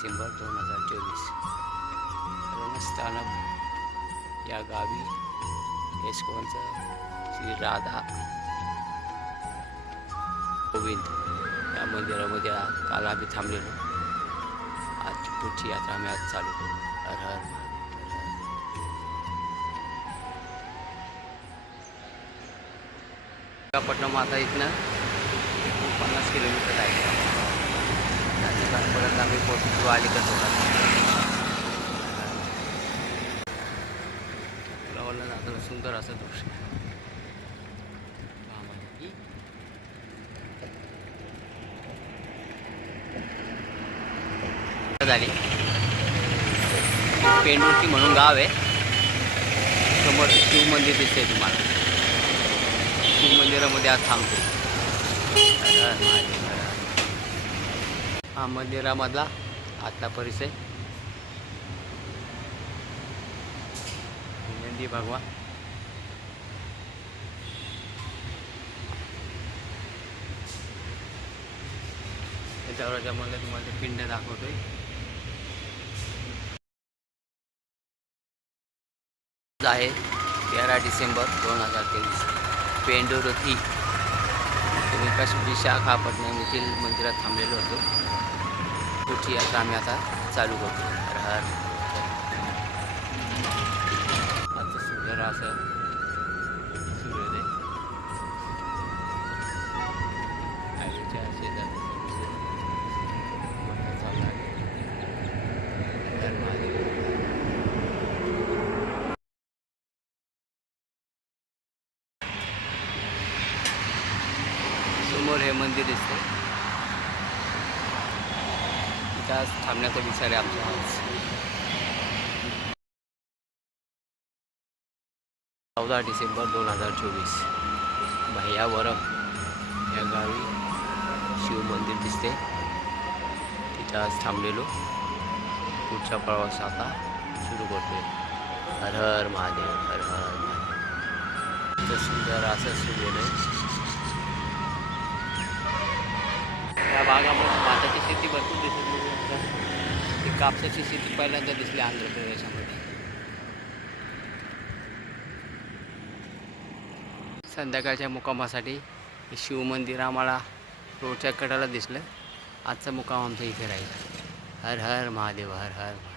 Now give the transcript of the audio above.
डिसेंबर 2024 रणस्थानक या गावी येशकोनचं श्री राधा गोविंद या मंदिरामध्ये काल आम्ही थांबलेलो. आज पुढची यात्रा आम्ही आज चालू करू. हर हर पट्टणम आता इथनं 50 किलोमीटर आहे. परत आम्ही पोहोचू अलीकडे होतात लावलं जाताना सुंदर असं दृश्य झाली. पेंडुर्ती म्हणून गाव आहे. समोर शिव मंदिर दिसतंय तुम्हाला. शिव मंदिरामध्ये आज थांबतो. हा मंदिरामधला आतला परिसर. नंदी भगवान दरवाजामध्ये तुम्हाला पिंड दाखवतोय. आहे 13 डिसेंबर 2023 पेंडुरुथी. विशाखापट्टणम येथील मंदिरात थांबलेलो होतो. पुढची यात्रा आम्ही आता चालू करतो. हर हर. आजचं सुंदर असं सूर्योदय हायवेच्या शेजारी चालू आहे. समोर हे मंदिर दिसते. इथं आज थांबण्याचा विचार आहे आमचा. आज 14 डिसेंबर 2024 भैयावरम या गावी शिव मंदिर दिसते. तिथं आज थांबलेलो. पुढचा प्रवास आता सुरू करतोय. हर हर महादेव. हर हर महादेव. सुंदर असं सूर्योदय. या भागामध्ये भाताची शेती भरपूर दिसत नाही. कापसाची शेती पहिल्यांदा दिसली आंध्र प्रदेशामध्ये. संध्याकाळच्या मुक्कामासाठी शिव मंदिर आम्हाला रोडच्या कडेला दिसलं. आजचा मुक्काम आमच्या इथे राहील. हर हर महादेव. हर हर.